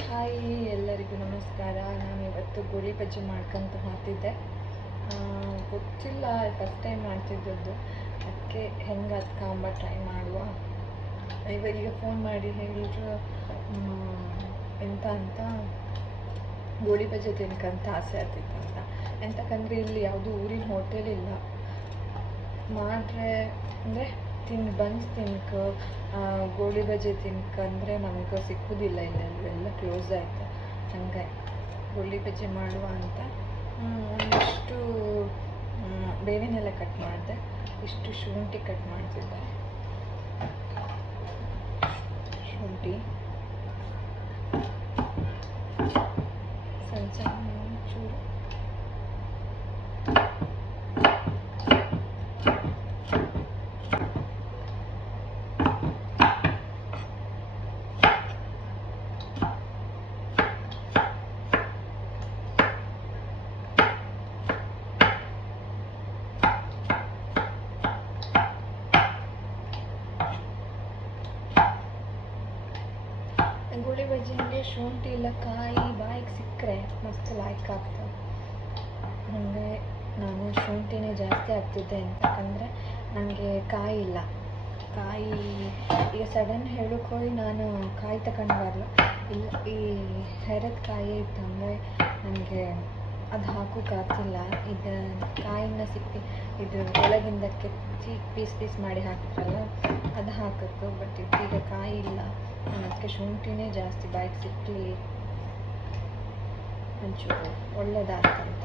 Hi ಎಲ್ಲರಿಗೂ ನಮಸ್ಕಾರ. ನಾನು ಇವತ್ತು ಗೋಳಿ ಬಜ್ಜಿ ಮಾಡ್ಕೊಂತ ಮಾಡ್ತಿದ್ದೆ ಗೊತ್ತಿಲ್ಲ ಫಸ್ಟ್ ಟೈಮ್ ಮಾಡ್ತಿದ್ದದ್ದು. ಅದಕ್ಕೆ ಹೆಂಗೆ ಅದಕ್ಕೆ ಟ್ರೈ ಮಾಡುವ. ಇವಾಗ ಈಗ ಫೋನ್ ಮಾಡಿ ಹೇಳಿದ್ರು ಎಂತ ಅಂತ. ಗೋಳಿ ಬಜ್ಜಿ ತಿನ್ಕಂತ ಆಸೆ ಆಗ್ತಿತ್ತು ಅಂತ. ಎಂತಕ್ಕಂದ್ರೆ ಇಲ್ಲಿ ಯಾವುದು ಊರಿನ ಹೋಟೆಲ್ ಇಲ್ಲ. ಮಾಡ್ರೆ ಅಂದರೆ ತಿನ್ ಬನ್ಸ್ ತಿನ್ಕ ಗೋಳಿ ಬಜೆ ತಿನ್ಕಂದ್ರೆ ನಮ್ಗೆ ಸಿಕ್ಕುದಿಲ್ಲ ಇಲ್ಲ, ಎಲ್ಲ ಕ್ಲೋಸ್ ಆಯ್ತು. ಹಂಗೆ ಗೋಳಿ ಬಜೆ ಮಾಡುವ ಅಂತ. ಒಂದಿಷ್ಟು ಬೇವಿನೆಲ್ಲ ಕಟ್ ಮಾಡಿದೆ. ಇಷ್ಟು ಶುಂಠಿ ಕಟ್ ಮಾಡ್ತಿದ್ದೆ. ಶುಂಠಿ. ಗೋಳಿ ಹಂಗೆ ಶುಂಠಿ ಇಲ್ಲ, ಕಾಯಿ, ಬಾಯಿಗೆ ಸಿಕ್ಕರೆ ಮಸ್ತ್ ಲಾಯ್ಕ್ ಆಗ್ತದೆ. ಹಾಗೆ ನಾನು ಶುಂಠಿನೇ ಜಾಸ್ತಿ ಹಾಕ್ತಿದ್ದೆ ಅಂತಂದರೆ ನನಗೆ ಕಾಯಿ ಇಲ್ಲ. ಕಾಯಿ, ಈಗ ಸಡನ್ ಹೇಳಕ್ಕೆ ಹೋಗಿ ನಾನು ಕಾಯಿ ತಗೊಂಡು ಬರಲ್ಲ ಇಲ್ಲ, ಈ ಹೆರದ ಕಾಯಿ ಇತ್ತಂದರೆ ನನಗೆ ಅದು ಹಾಕೋಕ್ಕಾಗ್ತಿಲ್ಲ ಇದು ಕಾಯಿನ ಸಿಪ್ಪೆ, ಇದು ಒಳಗಿಂದ ಕೆಚ್ಚಿ ಪೀಸ್ ಪೀಸ್ ಮಾಡಿ ಹಾಕ್ತಾರಲ್ಲ, ಅದು ಹಾಕಬೇಕು ಬಟ್ ಇದೀಗ ಕಾಯಿ ಇಲ್ಲ. ಅದಕ್ಕೆ ಶುಂಠಿನೇ ಜಾಸ್ತಿ, ಬಾಯಿಗೆ ಸಿಕ್ಕಲಿ ಒಂಚೂರು ಒಳ್ಳೇದಾಗ್ತಂತ.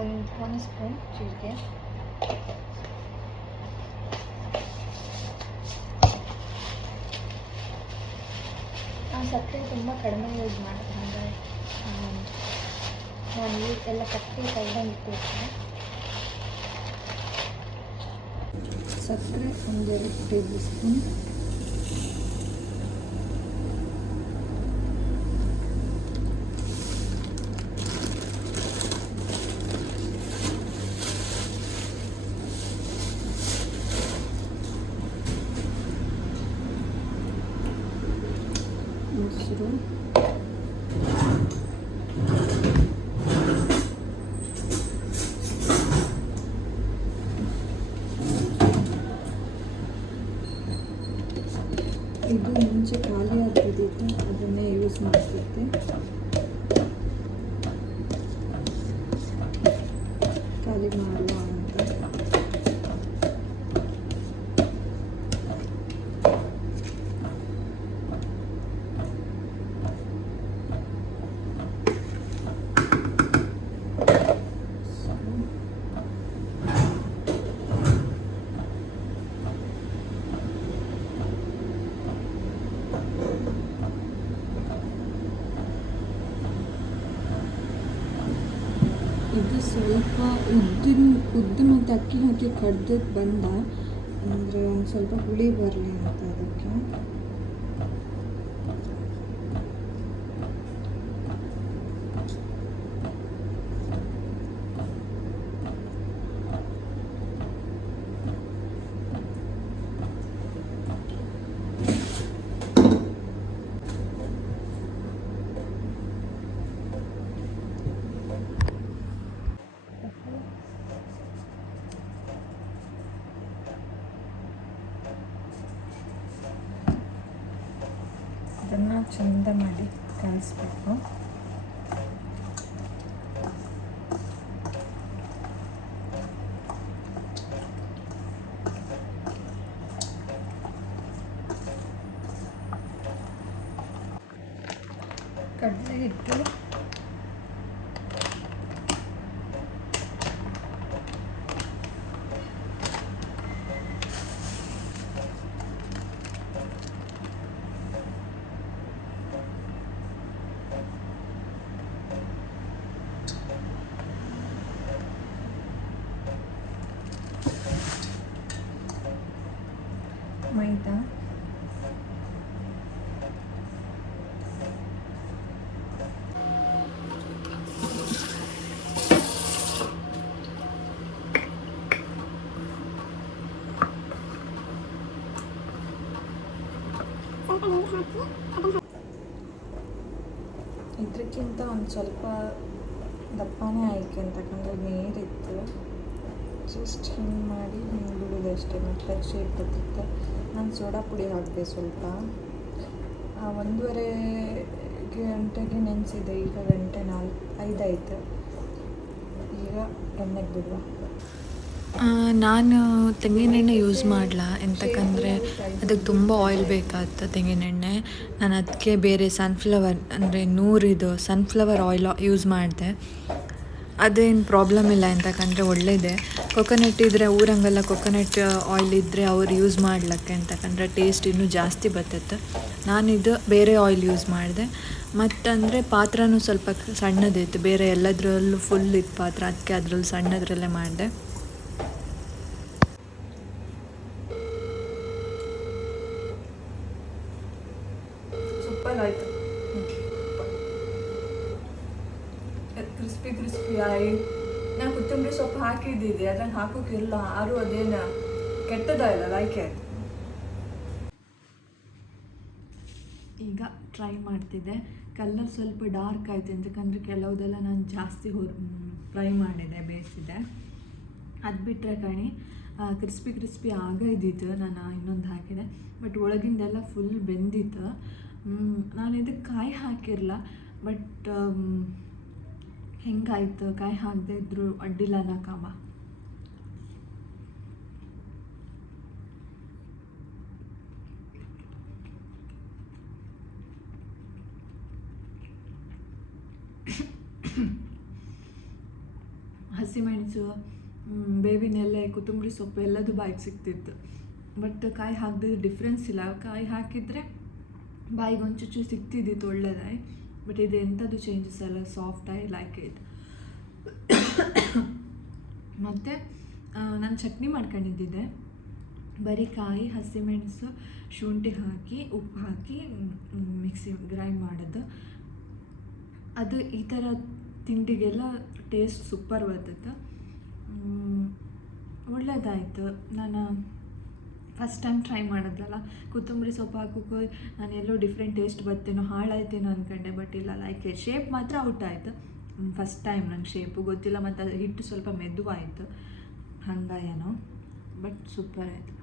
ಒಂದು ಒಂದು ಸ್ಪೂನ್ ಜೀರಿಗೆ ಆ ಸಕ್ಕರೆ ತುಂಬ ಕಡಿಮೆ ಯೂಸ್ ಮಾಡಿದೆ ಹಾಗಾಗಿ ನಾನು ಈ ಎಲ್ಲ ಕಟ್ಟಿ ಕೈದಂಗೆ ಇಟ್ಟಿರ್ತೀನಿ. ಸಕ್ಕರೆ ಒಂದೆರಡು ಟೇಬಲ್ ಸ್ಪೂನ್. 1, 2, ಸ್ವಲ್ಪ ಉದ್ದಿನ ಉದ್ದು ಮತ್ತು ಅಕ್ಕಿ ಹಾಕಿ ಕಡ್ದಕ್ಕೆ ಬಂದ, ಅಂದರೆ ಒಂದು ಸ್ವಲ್ಪ ಹುಳಿ ಬರಲಿ ಅಂತ ಅದಕ್ಕೆ ಅದನ್ನು ಚಂದ ಮಾಡಿ ಕಲಿಸ್ಬೇಕು. ಕಡಲೆ ಹಿಟ್ಟು ಮೈದಾ ಇದಕ್ಕಿಂತ ಒಂದು ಸ್ವಲ್ಪ ದಪ್ಪನೇ ಆಯ್ಕೆ ಅಂತಕ್ಕಂದ್ರೆ ನೀರಿತ್ತು ಜಸ್ಟ್ ಹಿಂಗೆ ಮಾಡಿ ಹಿಂಗೆ ಬಿಡೋದಷ್ಟೇ ಮತ್ತೆ ಶೇಪ್ ಬರ್ತೈತೆ ನಾನು ಸೋಡಾ ಪುಡಿ ಹಾಕಿದೆ ಸ್ವಲ್ಪ. ಒಂದೂವರೆ ಗಂಟೆಗೆ ನೆನೆಸಿದೆ, ಈಗ ಗಂಟೆ ನಾಲ್ಕು, ಐದಾಯಿತು. ಈಗ ಎಣ್ಣೆಗೆ ಬಿಡುವ. ನಾನು ತೆಂಗಿನೆಣ್ಣೆ ಯೂಸ್ ಮಾಡಲ್ಲ ಎಂತಕ್ಕಂದರೆ ಅದಕ್ಕೆ ತುಂಬ ಆಯಿಲ್ ಬೇಕಾಗ್ತದೆ ತೆಂಗಿನೆಣ್ಣೆ. ನಾನು ಅದಕ್ಕೆ ಬೇರೆ ಸನ್ಫ್ಲವರ್ ಅಂದರೆ ನೂರಿದು ಸನ್ಫ್ಲವರ್ ಆಯಿಲ್ ಯೂಸ್ ಮಾಡಿದೆ. ಅದೇನು ಪ್ರಾಬ್ಲಮ್ ಇಲ್ಲ ಅಂತಕ್ಕಂದರೆ ಒಳ್ಳೆಯದೆ ಕೊಕೊನೆಟ್ ಇದ್ದರೆ ಊರಂಗೆಲ್ಲ ಕೊಕೊನೆಟ್ ಆಯಿಲ್ ಇದ್ದರೆ ಅವ್ರು ಯೂಸ್ ಮಾಡ್ಲಕ್ಕೆ ಕಂಡ್ರೆ ಟೇಸ್ಟ್ ಇನ್ನೂ ಜಾಸ್ತಿ ಬರ್ತೈತೆ ನಾನಿದು ಬೇರೆ ಆಯಿಲ್ ಯೂಸ್ ಮಾಡಿದೆ. ಮತ್ತಂದರೆ ಪಾತ್ರನೂ ಸ್ವಲ್ಪ ಸಣ್ಣದಿತ್ತು. ಬೇರೆ ಎಲ್ಲದರಲ್ಲೂ ಫುಲ್ ಇತ್ತು ಪಾತ್ರ. ಅದಕ್ಕೆ ಅದರಲ್ಲಿ ಸಣ್ಣದ್ರಲ್ಲೇ ಮಾಡಿದೆ. ಸೂಪರ್ ಆಯಿತು ಕ್ರಿಸ್ಪಿ ಕ್ರಿಸ್ಪಿ ಆಯಿ ನಾನು ಕೊತ್ತಂಬರಿ ಸೊಪ್ಪು ಹಾಕಿದ್ದಿದ್ದೆ ಅದನ್ನು ಹಾಕೋಕ್ಕಿಲ್ಲ ಆರು ಅದೇನು ಕೆಟ್ಟದಾಯಿಲ್ಲ ಲೈಕ್ ಆಯ್ತು ಈಗ ಟ್ರೈ ಮಾಡ್ತಿದ್ದೆ. ಕಲರ್ ಸ್ವಲ್ಪ ಡಾರ್ಕ್ ಆಯಿತು ಎಂತಕ್ಕಂದರೆ ಕೆಲವುದೆಲ್ಲ ನಾನು ಜಾಸ್ತಿ ಹೊರ ಫ್ರೈ ಮಾಡಿದೆ, ಬೇಯಿಸಿದೆ. ಅದು ಬಿಟ್ಟರೆ ಕಣಿ ಕ್ರಿಸ್ಪಿ ಕ್ರಿಸ್ಪಿ ಆಗ ನಾನು ಇನ್ನೊಂದು ಹಾಕಿದೆ. ಬಟ್ ಒಳಗಿಂದೆಲ್ಲ ಫುಲ್ ಬೆಂದಿತ್ತು. ನಾನು ಇದಕ್ಕೆ ಕಾಯಿ ಹಾಕಿರಲ್ಲ ಬಟ್ ಹೆಂಗಾಯ್ತು? ಕಾಯಿ ಹಾಕದೇ ಇದ್ರು ಅಡ್ಡಿಲ್ಲ ಅನ್ನೋಕ್ಕಮ್ಮ ಹಸಿಮೆಣಸು ಬೇಬಿನೆಲ್ಲ ಕೊತ್ತಂಬರಿ ಸೊಪ್ಪು ಎಲ್ಲದು ಬಾಯಿಗೆ ಸಿಗ್ತಿತ್ತು. ಬಟ್ ಕಾಯಿ ಹಾಕಿದ್ರೆ ಡಿಫ್ರೆನ್ಸ್ ಇಲ್ಲ. ಕಾಯಿ ಹಾಕಿದರೆ ಬಾಯಿಗೆ ಒಂಚೂಚು ಸಿಗ್ತಿದ್ದಿತ್ತು ಒಳ್ಳೆದಾಯಿ ಬಟ್ ಇದು ಎಂಥದ್ದು ಚೇಂಜಸ್ ಅಲ್ಲ ಐ ಲೈಕ್ ಇಟ್ ಮತ್ತು ನಾನು ಚಟ್ನಿ ಮಾಡ್ಕೊಂಡಿದ್ದಿದ್ದೆ. ಬರೀ ಕಾಯಿ ಹಸಿಮೆಣಸು ಶುಂಠಿ ಹಾಕಿ, ಉಪ್ಪು ಹಾಕಿ ಮಿಕ್ಸಿ ಗ್ರೈಂಡ್ ಮಾಡೋದು. ಅದು ಈ ಥರ ತಿಂಡಿಗೆಲ್ಲ ಟೇಸ್ಟ್ ಸೂಪರ್ ಬರ್ತೈತೆ ಒಳ್ಳೆಯದಾಯಿತು ನಾನು ಫಸ್ಟ್ ಟೈಮ್ ಟ್ರೈ ಮಾಡಿದ್ರಲ್ಲ ಕೊತ್ತಂಬರಿ ಸೊಪ್ಪು ಹಾಕೋಕೆ, ನಾನು ಎಲ್ಲೋ ಡಿಫ್ರೆಂಟ್ ಟೇಸ್ಟ್ ಬರ್ತೇನೋ ಹಾಳಾಯ್ತೇನೋ ಅಂದ್ಕೊಂಡೆ ಬಟ್ ಇಲ್ಲ ಲೈಕ್ ಶೇಪ್ ಮಾತ್ರ ಔಟ್ ಆಯಿತು. ಫಸ್ಟ್ ಟೈಮ್ ನಂಗೆ ಶೇಪು ಗೊತ್ತಿಲ್ಲ ಮತ್ತು ಹಿಟ್ಟು ಸ್ವಲ್ಪ ಮೆದುವಾಯಿತು. ಹಂಗಾಯೇನೋ ಬಟ್ ಸೂಪರ್ ಆಯಿತು.